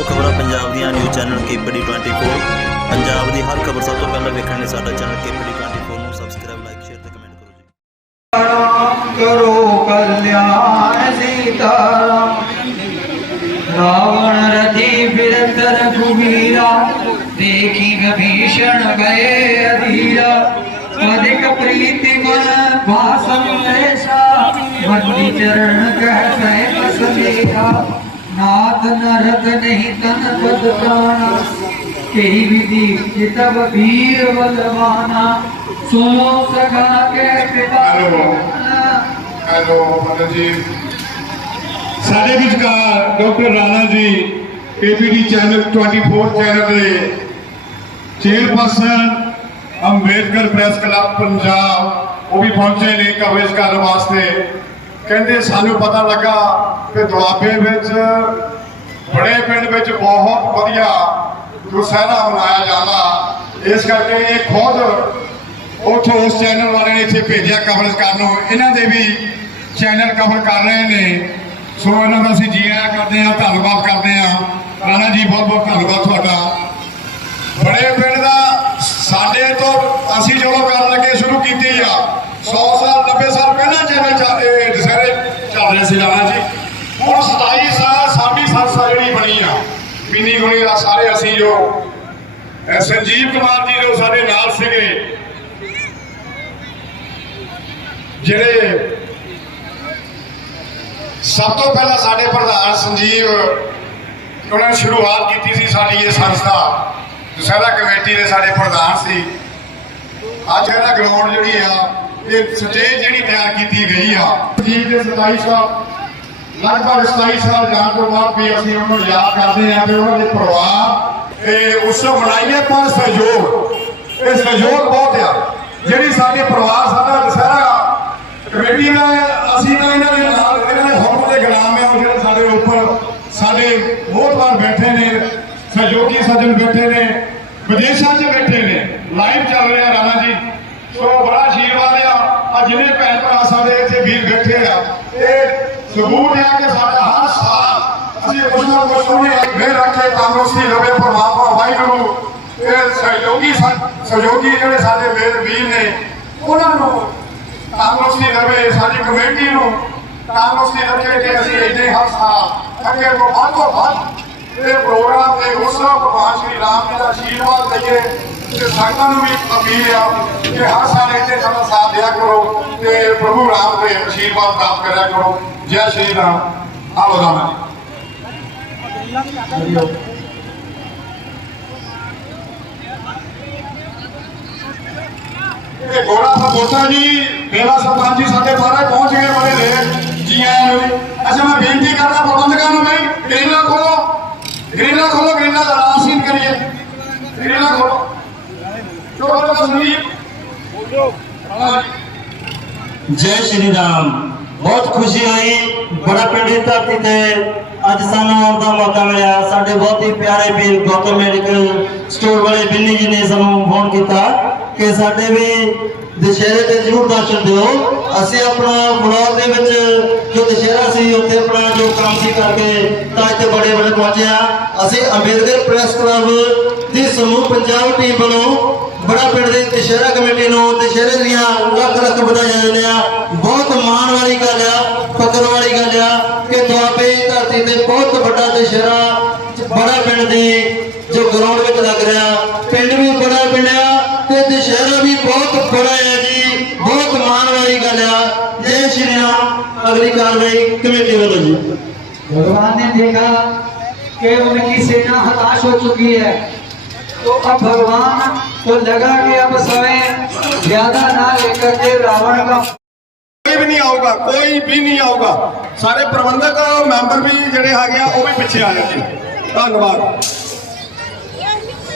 ਹੋ ਖਬਰਾਂ ਪੰਜਾਬ ਦੀਆਂ ਨਿਊਜ਼ ਚੈਨਲ ਕੇਪੀਡੀ 24 ਪੰਜਾਬ ਦੀ ਹਰ ਖਬਰ ਸਭ ਤੋਂ ਪਹਿਲਾਂ ਵੇਖਣ ਲਈ ਸਾਡਾ ਚੈਨਲ ਕੇਪੀਡੀ 24 ਨੂੰ ਸਬਸਕ੍ਰਾਈਬ ਲਾਈਕ ਸ਼ੇਅਰ ਤੇ ਕਮੈਂਟ ਕਰੋ ਜੀ। ਨਾਥ ਨਰਦ ਨਹੀਂ ਤਨ ਬਦਕਾਣਾ ਤੇਹੀ ਵਿਧੀ ਕਿਤਬ ਵੀਰ ਬਲਵਾਨਾ। ਸੋ ਸਗਾ ਕੇ ਪਿਵਾਨਾ ਹੈਲੋ। ਮਨ ਜੀ। ਸਾਡੇ ਵਿਚਕਾਰ doctor Rana ji KPD channel 24 channel ਦੇ chairperson Ambedkar press club Punjab ਉਹ ਵੀ ਪਹੁੰਚੇ ਨੇ ਕਵਰੇਜ ਕਰਨ ਵਾਸਤੇ। ਕਹਿੰਦੇ ਸਾਨੂੰ ਪਤਾ ਲੱਗਾ ਕਿ ਦੁਆਬੇ ਵਿੱਚ, ਬੜੇ ਪਿੰਡ ਵਿੱਚ ਬਹੁਤ ਵਧੀਆ ਦੁਸਹਿਰਾ ਮਨਾਇਆ ਜਾਂਦਾ। ਇਸ ਕਰਕੇ ਇਹ ਖੁਦ ਉੱਥੋਂ ਉਸ ਚੈਨਲ ਵਾਲੇ ਨੇ ਇੱਥੇ ਭੇਜਿਆ ਕਵਰੇਜ ਕਰਨ ਨੂੰ। ਇਹਨਾਂ ਦੇ ਵੀ ਚੈਨਲ ਕਵਰ ਕਰ ਰਹੇ ਨੇ। ਸੋ ਇਹਨਾਂ ਦਾ ਅਸੀਂ ਜੀ ਆਇਆਂ ਕਰਦੇ ਹਾਂ, ਧੰਨਵਾਦ ਕਰਦੇ ਹਾਂ। ਰਾਣਾ ਜੀ, ਬਹੁਤ ਬਹੁਤ ਧੰਨਵਾਦ ਤੁਹਾਡਾ। ਬੜੇ ਪਿੰਡ ਦਾ ਸਾਡੇ ਤੋਂ ਅਸੀਂ ਜਦੋਂ ਕਰਨ ਲੱਗੇ ਸ਼ੁਰੂ ਕੀਤੀ ਆ 100 ਸਾਲ 90 ਸਾਲ ਪਹਿਲਾਂ ਚੈਨਲ ਚੱਲ ਇਹ ਜੀ ਹੁਣ 27 ਸਾਲ, ਸਾਡੀ ਸੰਸਥਾ ਜਿਹੜੀ ਬਣੀ ਆ, ਮਿੰਨੀ ਗੁਣੀ ਦਾ ਸਾਰੇ ਅਸੀਂ ਜੋ ਸੰਜੀਵ ਕੁਮਾਰ ਜੀ ਜੋ ਸਾਡੇ ਨਾਲ ਸੀਗੇ, ਜਿਹੜੇ ਸਭ ਤੋਂ ਪਹਿਲਾਂ ਸਾਡੇ ਪ੍ਰਧਾਨ ਸੰਜੀਵ, ਉਹਨਾਂ ਨੇ ਸ਼ੁਰੂਆਤ ਕੀਤੀ ਸੀ ਸਾਡੀ ਇਹ ਸੰਸਥਾ। ਦੁਸਹਿਰਾ ਕਮੇਟੀ ਦੇ ਸਾਡੇ ਪ੍ਰਧਾਨ ਸੀ। ਅੱਜ ਇਹਦਾ ਗਰਾਊਂਡ ਜਿਹੜੀ ਆ ਇਹ ਸਟੇਜ ਜਿਹੜੀ ਤਿਆਰ ਕੀਤੀ ਗਈ ਆ। ਜੀ ਦੇ 27 ਸਾਲ, ਲਗਭਗ 27 ਸਾਲ ਜਾਣ ਤੋਂ ਬਾਅਦ ਵੀ ਅਸੀਂ ਉਹਨੂੰ ਯਾਦ ਕਰਦੇ ਹਾਂ ਤੇ ਉਹਨਾਂ ਦੇ ਪਰਿਵਾਰ ਇਹ ਉਸ ਬਣਾਈਏ ਪਰ ਸਹਿਯੋਗ। ਇਹ ਸਹਿਯੋਗ ਬਹੁਤ ਆ। ਜਿਹੜੀ ਸਾਡੇ ਪਰਿਵਾਰ ਸਾਡਾ ਦੁਸਹਿਰਾ ਕਮੇਟੀ ਦਾ ਅਸੀਂ ਨਾ ਇਹਨਾਂ ਦੇ ਨਾਲ, ਇਹਨਾਂ ਦੇ ਹੁਕਮ ਦੇ ਗੁਲਾਮ ਆ ਜਿਹੜੇ ਸਾਡੇ ਉੱਪਰ ਸਾਡੇ ਬਹੁਤ ਵਾਰ ਬੈਠੇ ਨੇ, ਸਹਿਯੋਗੀ ਸੱਜਣ ਬੈਠੇ ਨੇ, ਵਿਦੇਸ਼ਾਂ 'ਚ ਬੈਠੇ ਨੇ। ਲਾਈਵ ਚੱਲ ਰਿਹਾ ਰਾਣਾ ਜੀ। ਆ ਭੈਣ ਭਰਾ ਸਾਡੇ ਇੱਥੇ ਵੀਰ ਬੈਠੇ ਆ ਇਹ ਸਬੂਤ ਹੈ ਕਿ ਸਾਡਾ ਹਰ ਸਾਲ ਅਸੀਂ ਕੁਝ ਨਾ ਕੁਝ ਉਹਨੇ ਮੇਰ ਰੱਖੇ ਤੰਦਰੁਸਤੀ ਰਵੇ ਪਰਮਾਤਮਾ ਵਾਹਿਗੁਰੂ। ਇਹ ਸਹਿਯੋਗੀ ਸਹਿਯੋਗੀ ਜਿਹੜੇ ਸਾਡੇ ਵੀਰ ਵੀਰ ਨੇ, ਉਹਨਾਂ ਨੂੰ ਤੰਦਰੁਸਤੀ ਰਵੇ ਸਾਡੀ ਕਮੇਟੀ ਨੂੰ ਤੰਦਰੁਸਤੀ ਰੱਖੇ ਕਿ ਅਸੀਂ ਇੱਥੇ ਹਰ ਸਾਲ ਅੱਗੇ ਤੋਂ ਵੱਧ ਤੋਂ ਵੱਧ ਇਹ ਪ੍ਰੋਗਰਾਮ ਤੇ ਉਸ ਭਗਵਾਨ ਸ਼੍ਰੀ ਰਾਮ ਜੀ ਦਾ ਆਸ਼ੀਰਵਾਦ ਲਈਏ। ਤੇ ਸੰਗਤਾਂ ਨੂੰ ਵੀ ਅਪੀਲ ਆ ਕਿ ਹਰ ਸਾਲ ਇੱਥੇ ਸਾਡਾ ਸਾਥ ਦਿਆ ਕਰੋ ਤੇ ਪ੍ਰਭੂ ਰਾਮ ਦੇ ਆਸ਼ੀਰਵਾਦ ਪ੍ਰਾਪਤ ਕਰਿਆ ਕਰੋ। ਜੈ ਸ਼੍ਰੀ ਰਾਮ। ਆਲੋ ਰਾਮ ਇਹ ਗੋਰਾ ਸਪੋਟਾ ਜੀ, ਮੇਰਾ ਸਰਪੰਚ ਜੀ ਸਾਡੇ ਬਾਹਰ ਪਹੁੰਚ ਗਏ ਬੜੇ ਦੇਰ। ਜੀ ਆਇਆਂ ਨੂੰ ਅੱਛਾ, ਮੈਂ ਬੇਨਤੀ ਕਰਦਾ ਪ੍ਰਬੰਧਕਾਂ ਨੂੰ ਬਈ ਗ੍ਰਿਲਾਂ ਖੋਲੋ। ਗ੍ਰਿਲਾਂ ਖੋਲੋ ਗ੍ਰਿਲਾਂ ਦਾ ਨਾਮ ਸੀਨ ਕਰੀਏ ਗ੍ਰਿਲਾਂ ਖੋਲੋ ਚੋਰ ਸੰਦੀਪ ਹਾਂ ਜੈ ਸ਼੍ਰੀ ਰਾਮ। ਬਹੁਤ ਖੁਸ਼ੀ ਹੋਈ। ਬੜਾ ਪਿੰਡ ਧਰਤੀ ਤੇ ਅੱਜ ਸਾਨੂੰ ਆਉਣ ਦਾ ਮੌਕਾ ਮਿਲਿਆ। ਸਾਡੇ ਬਹੁਤ ਹੀ ਪਿਆਰੇ ਵੀਰ ਗੌਤਮ ਮੈਡੀਕਲ ਸਟੋਰ ਵਾਲੇ ਬਿੰਨੀ ਜੀ ਨੇ ਸਾਨੂੰ ਫੋਨ ਕੀਤਾ ਕਿ ਸਾਡੇ ਵੀ ਦੁਸ਼ਹਿਰੇ ਤੇ ਜ਼ਰੂਰ ਦਰਸ਼ਨ ਦਿਓ। ਅਸੀਂ ਆਪਣਾ ਬਲੌਗ ਦੇ ਵਿੱਚ ਜੋ ਦੁਸ਼ਹਿਰਾ ਸੀ, ਉੱਥੇ ਆਪਣਾ ਜੋ ਕੰਮ ਸੀ ਕਰਕੇ ਤਾਂ ਇੱਥੇ ਬੜੇ ਬੜੇ ਪਹੁੰਚਿਆ ਅਸੀਂ ਅੰਬੇਦਕਰ ਪ੍ਰੈਸ ਕਲੱਬ ਸਮੂਹ ਪੰਜਾਬ ਟੀਮ ਵੱਲੋਂ ਬੜਾ ਪਿੰਡ ਦੀ ਦੁਸ਼ਹਿਰਾ ਕਮੇਟੀ ਨੂੰ ਦੁਸ਼ਹਿਰੇ ਦੀਆਂ ਲੱਖ ਲੱਖ ਵਧਾਈਆਂ ਦਿੰਦੇ ਆ ਬਹੁਤ ਮਾਣ ਵਾਲੀ ਗੱਲ ਆ ਫਕਰ ਵਾਲੀ ਗੱਲ ਆ ਕਿ ਦੁਆਬੇ ਦੀ ਧਰਤੀ ਤੇ ਬਹੁਤ ਵੱਡਾ ਦੁਸ਼ਹਿਰਾ ਬੜਾ ਪਿੰਡ ਦੀ ਜੋ ਗਰਾਊਂਡ ਵਿੱਚ ਲੱਗ ਰਿਹਾ ਪਿੰਡ ਵੀ ਬੜਾ ਪਿੰਡ ਆ ਤੇ ਦੁਸ਼ਹਿਰਾ ਵੀ ਬਹੁਤ ਬੜਾ ਹੈ ਜੀ ਬਹੁਤ ਮਾਣ ਵਾਲੀ ਗੱਲ ਆ ਜੈ ਸ਼੍ਰੀ ਰਾਮ ਅਗਲੀ ਕਾਰਵਾਈ ਕਮੇਟੀ ਵੱਲੋਂ ਜੀ भगवान ने देखा कि उनकी सेना हताश हो चुकी है तो अब भगवान को लगा कि अब समय ज्यादा ना लेकर के रावण का ਕੋਈ ਵੀ ਨਹੀਂ ਆਊਗਾ ਕੋਈ ਵੀ ਨਹੀਂ ਆਊਗਾ ਸਾਰੇ ਪ੍ਰਬੰਧਕ ਮੈਂਬਰ ਵੀ ਜਿਹੜੇ ਹੈਗੇ ਆ ਉਹ ਵੀ ਪਿੱਛੇ ਆ ਜਾਣਗੇ ਧੰਨਵਾਦ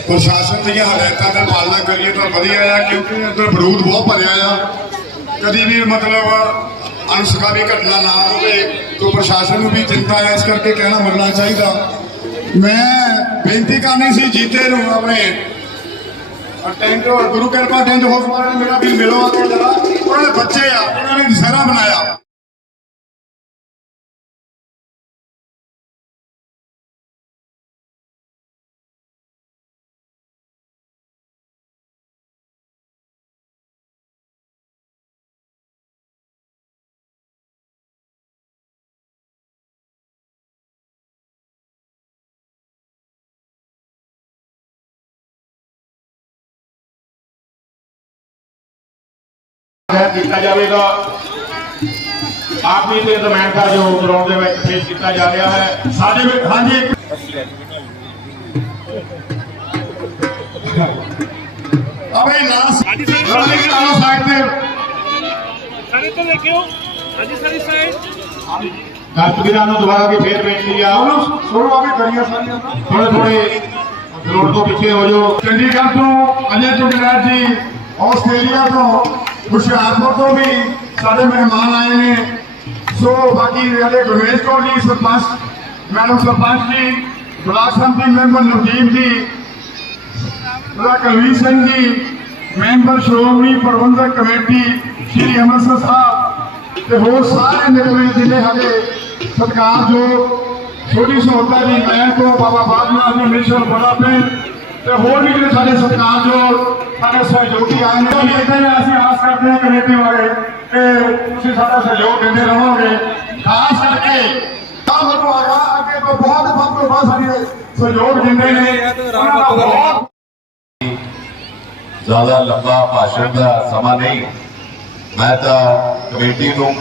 ਪ੍ਰਸ਼ਾਸਨ ਦੀਆਂ ਹਦਾਇਤਾਂ ਦਾ ਪਾਲਣਾ ਕਰੀਏ ਤਾਂ ਵਧੀਆ ਆ ਕਿਉਂਕਿ ਅੰਦਰ ਬਰੂਦ ਬਹੁਤ ਭਰਿਆ ਆ ਕਦੀ ਵੀ ਮਤਲਬ ਅਨਸਕਾਰੀ ਘਟਨਾ ਨਾ ਹੋਵੇ ਤਾਂ ਪ੍ਰਸ਼ਾਸਨ ਨੂੰ ਵੀ ਚਿੰਤਾ ਹੈ ਇਸ ਕਰਕੇ ਕਹਿਣਾ ਮੰਨਣਾ ਚਾਹੀਦਾ ਮੈਂ ਬੇਨਤੀ ਕਰਨੀ ਸੀ ਜੀਤੇ ਨੂੰ ਆਪਣੇ ਅਟੈਂਡ ਗੁਰੂ ਕਿਰਪਾ ਅਟੈਂਡ ਹੋ ਮੇਰਾ ਵੀ ਮਿਲੋ ਆ ਕੇ ਜਰਾ। ਉਹਨਾਂ ਦੇ ਬੱਚੇ ਆ, ਉਹਨਾਂ ਨੇ ਦੁਸਹਿਰਾ ਬਣਾਇਆ। ਕੀਤਾ ਜਾਵੇਗਾ। ਆਪ ਵੀ ਤੇ ਦਮੈਨ ਦਾ ਜੋ ਗਰਾਊਂਡ ਦੇ ਵਿੱਚ ਪੇਸ਼ ਕੀਤਾ ਜਾ ਰਿਹਾ ਹੈ। ਸਾਡੇ ਵਿੱਚ ਹਾਂਜੀ। ਬਈ ਲਾਸਟ ਹਾਂਜੀ ਸਰ ਸਾਈਡ ਤੇ। ਸਾਰੇ ਤੋਂ ਦੇਖਿਓ। ਹਾਂਜੀ ਸਾਰੀ ਸਾਈਡ ਦਰਸ਼ਕਾਂ ਨੂੰ ਦੁਬਾਰਾ ਵੀ ਫੇਰ ਬੇਨਤੀ ਆ। ਉਹਨੂੰ ਸੁਣੋ ਆ ਵੀ ਕਰੀਆਂ ਸਾਰੀਆਂ ਥੋੜੇ ਥੋੜੇ ਗਰਾਊਂਡ ਤੋਂ ਪਿੱਛੇ ਹੋ ਜਾਓ। ਚੰਡੀਗੜ੍ਹ ਤੋਂ ਅਜੇ ਚੁਗਲੈਰ ਜੀ ਆਸਟ੍ਰੇਲੀਆ ਤੋਂ ਹੁਸ਼ਿਆਰਪੁਰ ਤੋਂ ਵੀ ਸਾਡੇ ਮਹਿਮਾਨ ਆਏ ਨੇ। ਸੋ ਬਾਕੀ ਜਿਹੜੇ ਗੁਰਮੇਸ਼ ਕੌਰ ਜੀ, ਸਰਪੰਚ, ਮੈਡਮ ਸਰਪੰਚ ਜੀ, ਬਲਾਕ ਸੰਮਤੀ ਮੈਂਬਰ ਨਵਦੀਪ ਜੀ block Kulveer Singh ji, member Shiromani Prabandhak committee Shri Amritsar Sahib ਤੇ ਹੋਰ ਸਾਰੇ ਨਿਰਮੇ ਜ਼ਿਲ੍ਹੇ ਹਲੇ ਸਤਿਕਾਰਯੋਗ, ਛੋਟੀ ਸਹੂਲਤਾਂ ਜੀ, ਮੈਂ ਤੋਂ ਬਾਬਾ ਬਾਦਲਾ ਜੀ, ਮਿਸ਼ਨ ਬੜਾ ਪਿੰਡ ਤੇ ਹੋਰ ਵੀ ਜਿਹੜੇ ਸਾਡੇ ਸਤਿਕਾਰਯੋਗ ਸਾਡੇ ਸਹਿਯੋਗੀ ਆਏ ਨੇ ਉਹ ਇਦਾਂ ਹੀ ਅਸੀਂ ਆਸ ਕਰਦੇ ਹਾਂ ਕਮੇਟੀ ਵਾਲੇ ਕਿ ਤੁਸੀਂ ਸਾਡਾ ਸਹਿਯੋਗ ਦਿੰਦੇ ਰਹੋਗੇ ਖਾਸ ਕਰਕੇ ਤਾਂ ਮੈਨੂੰ ਆਇਆ ਅੱਗੇ ਤੋਂ ਬਹੁਤ ਵੱਧ ਤੋਂ ਵੱਧ ਸਾਡੀ ਸਹਿਯੋਗ ਦਿੰਦੇ ਨੇ ਉਹਨਾਂ ਦਾ ਬਹੁਤ ਜ਼ਿਆਦਾ ਲੰਬਾ ਭਾਸ਼ਣ ਦਾ ਸਮਾਂ ਨਹੀਂ ਮੈਂ ਤਾਂ ਕਮੇਟੀ ਨੂੰ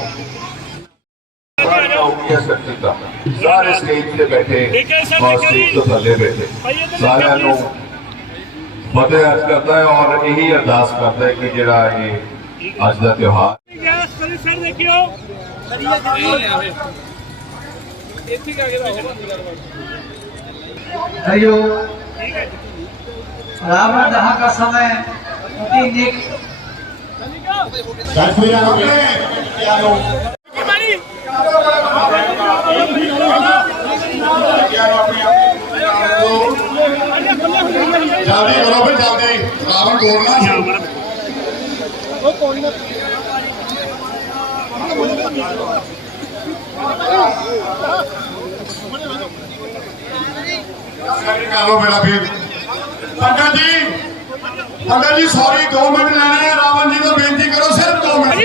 ਸਕਦਾ ਸਾਰੇ ਸਟੇਜ ਤੇ ਬੈਠੇ ਔਰ ਸਟੇਜ ਤੋਂ ਥੱਲੇ ਬੈਠੇ ਸਾਰਿਆਂ ਨੂੰ ਫਤਿਹ ਅਰਜ਼ ਕਰਦਾ ਹੈ ਔਰ ਇਹੀ ਅਰਦਾਸ ਕਰਦਾ ਹੈ ਕਿ ਜਿਹੜਾ ਇਹ ਅੱਜ ਦਾ ਤਿਉਹਾਰ ਯਾ ਸਾਰੀ ਸਾਈਡ ਦੇਖਿਓ ਇੱਥੇ ਆ ਗਿਆ हरिओ रावण दहा का समय अति निक ਦਰਸ਼ਕਾਂ सारा तोड़ना निकालो मेरा फिर। पंकज जी पंकज जी सॉरी दो मिनट लेने हैं। रावण जी को बेनती करो सिर्फ़ दो मिनट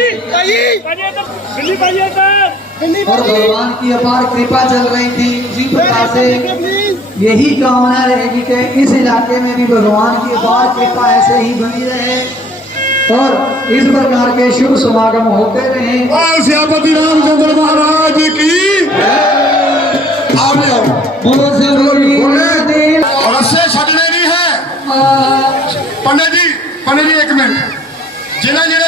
और भगवान की अपार कृपा चल रही थी। उसी प्रकार से यही कामना रहेगी कि इस इलाके में भी भगवान की अपार कृपा ऐसे ही बनी रहे और इस प्रकार के शुभ समागम होते रहे। रामचंद्र महाराज की है। पंडित जी पंडित जी एक मिनट। जिन्हें जिन्हें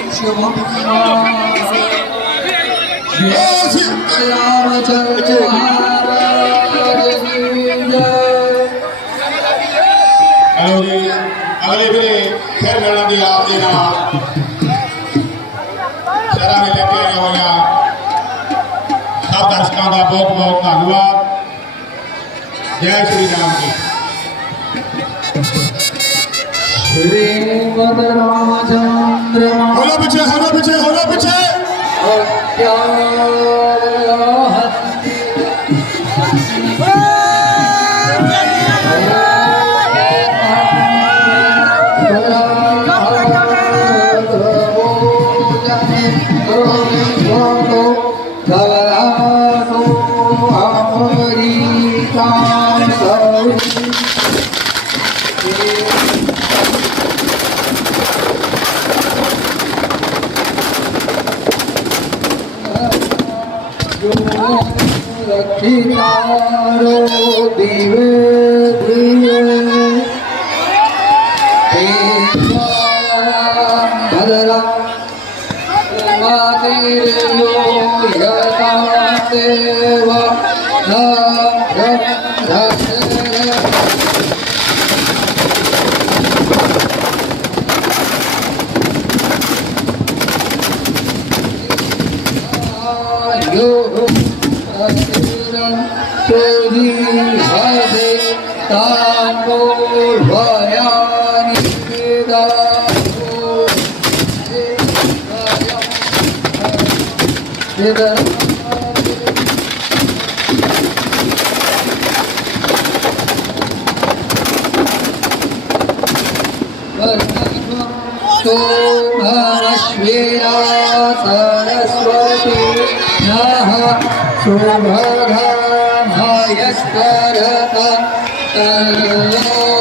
ਅਗਲੇ ਵੇਲੇ ਫਿਰ ਮੈਣਾ होलो पीछे होलो पीछे होलो पीछे रक्षितारो दिवे दिवे भद्रा मातिर्यो यता देव सोमरश्वेरा सरस्वती नः शुभगायस्करत तल्लोवातु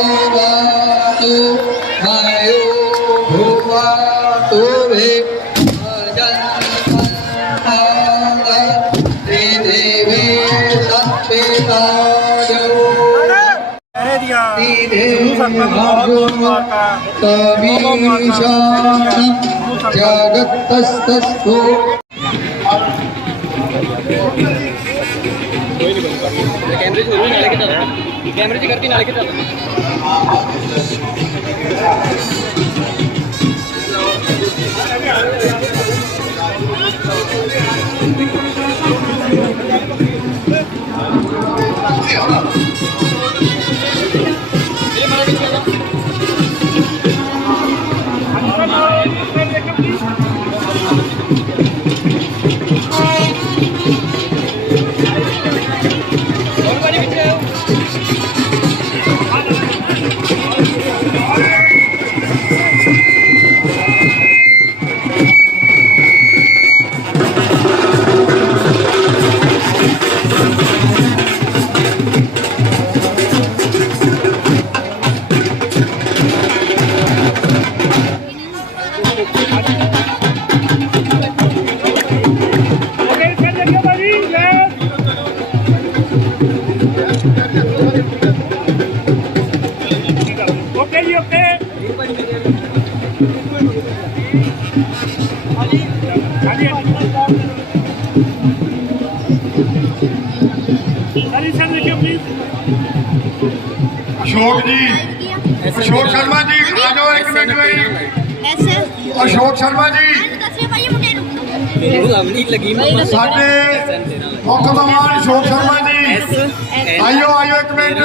कवीशान जगतस्तस्तु कैमरे से नाले के कैमरे से करती नाले के ਸ਼ਰਮਾ ਜੀ। ਦੱਸਿਓ ਭਾਈ ਇਹ ਮੁੰਡੇ ਨੂੰ ਸਾਡੇ ਮੁੱਖ ਮਹਿਮਾਨ ਅਸ਼ੋਕ ਸ਼ਰਮਾ ਜੀ। ਆਇਓ ਆਇਓ ਇੱਕ ਮਿੰਟ।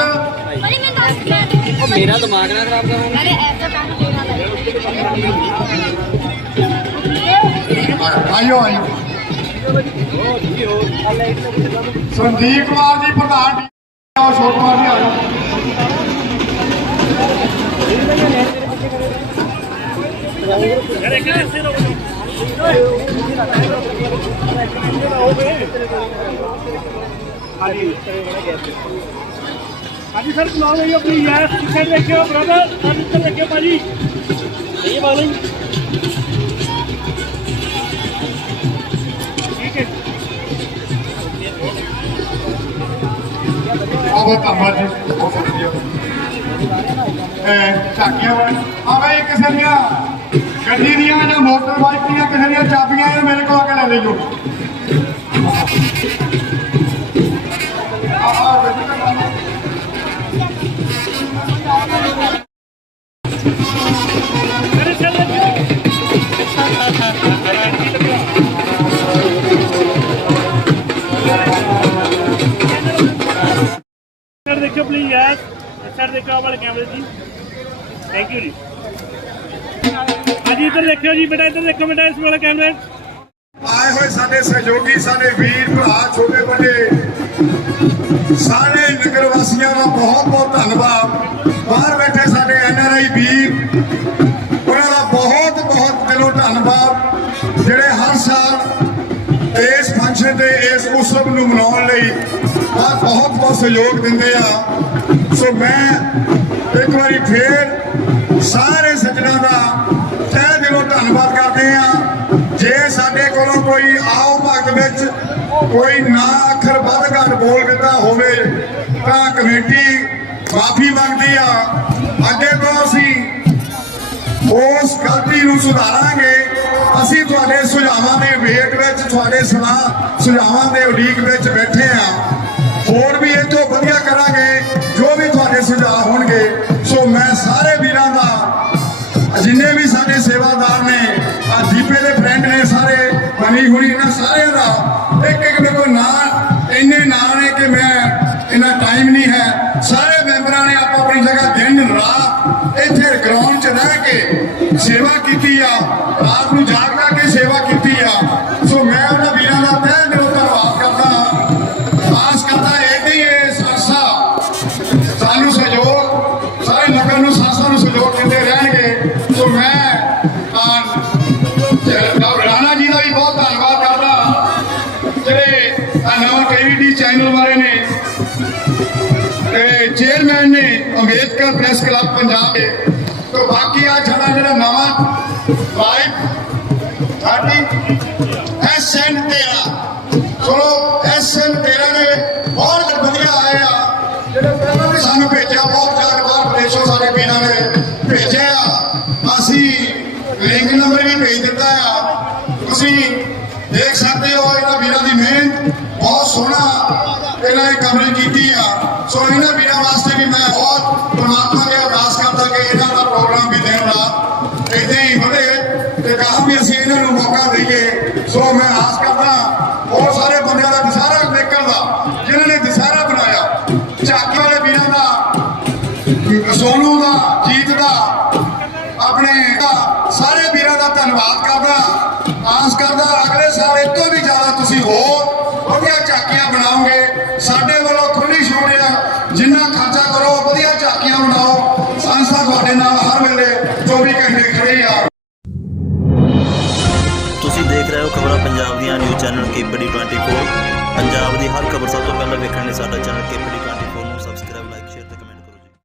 ਭਾਈ ਮੈਂ ਦੱਸ ਦਿਆਂ ਉਹ ਮੇਰਾ ਦਿਮਾਗ ਨਾ ਖਰਾਬ ਕਰੋ। ਅਰੇ ਐਸਾ ਕੰਮ ਦੇਣਾ ਆਇਓ ਆਇਓ। ਸੰਦੀਪ ਕੁਮਾਰ ਜੀ ਪ੍ਰਧਾਨ ਅਸ਼ੋਕ ਕੁਮਾਰ ਜੀ ਆਇਓ। ਹਾਂਜੀ ਹਾਂਜੀ ਸਰ ਬੁਲਾਓ ਜੀ ਆਪਣੀ ਯੈਸ ਕਿੱਥੇ ਦੇਖਿਓ ਬ੍ਰਦਰ ਸਰ ਇੱਧਰ ਦੇਖਿਓ ਭਾਜੀ। ਇਹ ਵਾਲੀ ਠੀਕ ਹੈ। ਬਹੁਤ ਧੰਨਵਾਦ ਜੀ। ਬਹੁਤ ਇਹ ਝਾਕੀਆਂ ਵਾਲੀ। ਆ ਬਈ ਕਿਸੇ ਦੀਆਂ ਗੱਡੀ ਦੀਆਂ ਜਾਂ ਮੋਟਰ ਬਾਈਕ ਦੀਆਂ ਕਿਸੇ ਦੀਆਂ ਚਾਬੀਆਂ ਇਹ ਮੇਰੇ ਕੋਲ ਆ ਕੇ ਲੈ ਲਈਓ ਆ ਆ ਬੇਟੀ ਦਾ ਕੰਮ ਹੈ। ਮੇਰੇ ਚੱਲ ਦੇਖਿਓ ਸਰ ਦੇਖਿਓ ਹਾਂਜੀ ਇੱਧਰ ਦੇਖਿਓ ਜੀ ਬੇਟਾ, ਇੱਧਰ ਦੇਖੋ ਬੇਟਾ, ਇਸ ਵਾਲੇ ਕੈਮਰੇ। ਆਏ ਹੋਏ ਸਾਡੇ ਸਹਿਯੋਗੀ, ਸਾਡੇ ਵੀਰ ਭਰਾ, ਛੋਟੇ ਵੱਡੇ। ਸਾਰੇ ਨਗਰ ਵਾਸੀਆਂ ਦਾ ਬਹੁਤ ਬਹੁਤ ਧੰਨਵਾਦ। ਬਾਹਰ ਬੈਠੇ ਸਾਡੇ ਐਨ ਆਰ ਆਈ ਵੀਰ, ਉਹਨਾਂ ਦਾ ਬਹੁਤ ਬਹੁਤ ਦਿਲੋਂ ਧੰਨਵਾਦ, ਜਿਹੜੇ ਹਰ ਸਾਲ ਇਸ ਫੰਕਸ਼ਨ ਤੇ, ਇਸ ਉਤਸਵ ਨੂੰ ਮਨਾਉਣ ਲਈ ਆਹ ਬਹੁਤ ਬਹੁਤ ਸਹਿਯੋਗ ਦਿੰਦੇ ਆ। ਸੋ ਮੈਂ ਇੱਕ ਵਾਰੀ ਫੇਰ ਸਾਰੇ ਸੱਜਣਾਂ ਦਾ ਕੋਲੋਂ ਕੋਈ ਆਓ ਭਗਤ ਵਿੱਚ, ਕੋਈ ਨਾ ਅੱਖਰ ਵੱਧ ਘੱਟ ਬੋਲ ਦਿੱਤਾ ਹੋਵੇ, ਤਾਂ ਕਮੇਟੀ ਮਾਫੀ ਮੰਗਦੀ ਆ। ਅੱਗੇ ਤੋਂ ਅਸੀਂ ਉਸ ਗਲਤੀ ਨੂੰ ਸੁਧਾਰਾਂਗੇ। ਅਸੀਂ ਤੁਹਾਡੇ ਸੁਝਾਵਾਂ ਦੇ ਵੇਟ ਵਿੱਚ, ਤੁਹਾਡੇ ਸਲਾਹ ਸੁਝਾਵਾਂ ਦੇ ਉਡੀਕ ਵਿੱਚ ਬੈਠੇ ਆ। ਹੋਰ ਵੀ ਇਹ ਤੋਂ ਵਧੀਆ ਕਰਾਂਗੇ, ਜੋ ਵੀ ਤੁਹਾਡੇ ਸੁਝਾਅ ਹੋਣਗੇ। ਸੋ ਮੈਂ ਸਾਰੇ ਵੀਰਾਂ ਦਾ, ਜਿੰਨੇ ਵੀ ਸਾਡੇ ਸੇਵਾਦਾਰ ਨੇ, ਆ ਦੀਪੇ ਬਣੀ ਹੁਣੀ ਇਹਨਾਂ ਸਾਰਿਆਂ ਦਾ। ਇੱਕ ਇੱਕ ਮੇਰੇ ਕੋਲ ਨਾਂ, ਇੰਨੇ ਨਾਂ ਨੇ ਕਿ ਮੈਂ ਇਹਨਾਂ ਟਾਈਮ ਨਹੀਂ ਹੈ। ਸਾਰੇ ਮੈਂਬਰਾਂ ਨੇ ਆਪੋ ਆਪਣੀ ਜਗ੍ਹਾ ਦਿਨ ਰਾਤ ਇੱਥੇ ਗਰਾਊਂਡ 'ਚ ਰਹਿ ਕੇ ਸੇਵਾ ਕੀਤੀ ਆ। ਪ੍ਰੈਸ ਕਲੱਬ ਪੰਜਾਬ ਦੇ ਤੋਂ ਬਾਕੀ ਆ ਸਾਡਾ ਜਿਹੜਾ ਨਵਾਂ ਲਾਈਵ ਸਾਡੀ ਐਸਐਨ 13 ਚਲੋ, ਐਸਐਨ 13 ਨੇ ਬਹੁਤ ਵਧੀਆ ਆਏ ਆ। ਜਿਹੜੇ ਪਹਿਲਾਂ ਵੀ ਸਾਨੂੰ ਭੇਜਿਆ ਬਹੁਤ ਜ਼ਿਆਦਾ ਬਾਹਰ ਵਿਦੇਸ਼ੋਂ ਸਾਡੇ ਵੀਰਾਂ ਨੇ ਭੇਜਿਆ ਅਸੀਂ ਲਿੰਕ ਨੰਬਰ ਵੀ ਭੇਜ ਦਿੱਤਾ ਆ। ਤੁਸੀਂ ਦੇਖ ਸਕਦੇ ਹੋ ਇਹਨਾਂ ਵੀਰਾਂ ਦੀ ਮਿਹਨਤ। ਬਹੁਤ ਸੋਹਣਾ ਇਹਨਾਂ ਨੇ ਕਵਰੇਜ ਕੀਤੀ ਆ। ਸੋ ਇਹਨਾਂ ਵੀਰਾਂ ਵਾਸਤੇ ਦਈਏ ਸੋ ਮੈਂ ਆਸ ਨਿਊਜ਼ ਚੈਨਲ ਕੇਪੀਡੀ 24 ਪੰਜਾਬ ਦੀ ਹਰ ਖਬਰ ਸਭ ਤੋਂ ਪਹਿਲਾਂ ਵੇਖਣ ਲਈ ਸਾਡਾ ਚੈਨਲ ਕੇਪੀਡੀ